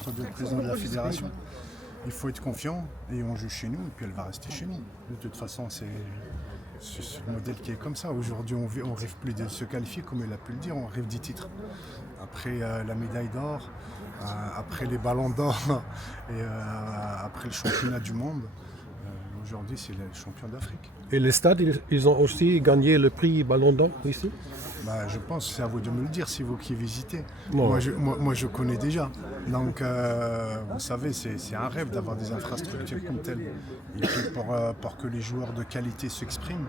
entendu le président de la fédération. Il faut être confiant et on joue chez nous et puis elle va rester chez nous. De toute façon, c'est le modèle qui est comme ça. Aujourd'hui, on rêve plus de se qualifier, comme elle a pu le dire, on rêve des titres. Après la médaille d'or, après les ballons d'or et après le championnat du monde, aujourd'hui c'est le champion d'Afrique. Et les stades, ils ont aussi gagné le prix Ballon d'Or ici? Je pense que c'est à vous de me le dire, c'est vous qui visitez. Bon. Moi, je connais déjà. Donc, vous savez, c'est un rêve d'avoir des infrastructures comme telles. Et puis pour que les joueurs de qualité s'expriment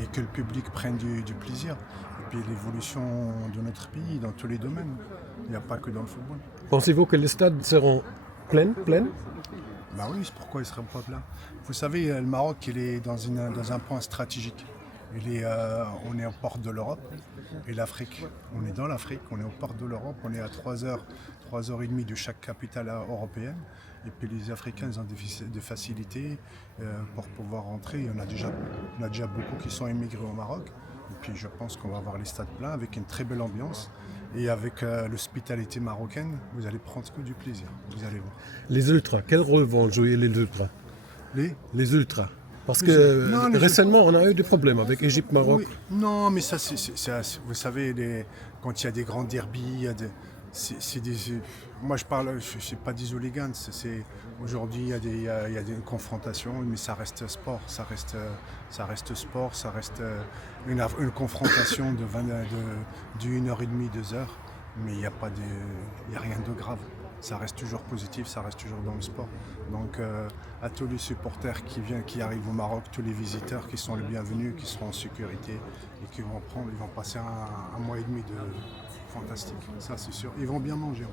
et que le public prenne du plaisir. Et puis l'évolution de notre pays dans tous les domaines. Il n'y a pas que dans le football. Pensez-vous que les stades seront pleins? Oui, c'est pourquoi ils ne seraient pas pleins. Vous savez, le Maroc, il est dans un point stratégique. On est aux portes de l'Europe et l'Afrique. On est dans l'Afrique, on est aux portes de l'Europe, on est à 3h30 de chaque capitale européenne. Et puis les Africains ils ont des facilités pour pouvoir rentrer. On a déjà beaucoup qui sont immigrés au Maroc. Et puis je pense qu'on va avoir les stades pleins avec une très belle ambiance. Et avec l'hospitalité marocaine, vous allez prendre que du plaisir. Vous allez voir. Les ultras, quel rôle vont jouer les ultras? Les ultras. Parce que récemment, on a eu des problèmes avec Égypte-Maroc. Oui, non, mais ça, vous savez, quand il y a des grands derbies, moi, je ne suis pas des hooligans. Aujourd'hui, il y a une confrontation, mais ça reste sport. Ça reste sport, ça reste une confrontation de 1h30, 2 heures. Mais il n'y a rien de grave. Ça reste toujours positif, ça reste toujours dans le sport. Donc à tous les supporters qui arrivent au Maroc, tous les visiteurs qui sont les bienvenus, qui seront en sécurité et ils vont passer un mois et demi de fantastique. Ça c'est sûr. Ils vont bien manger.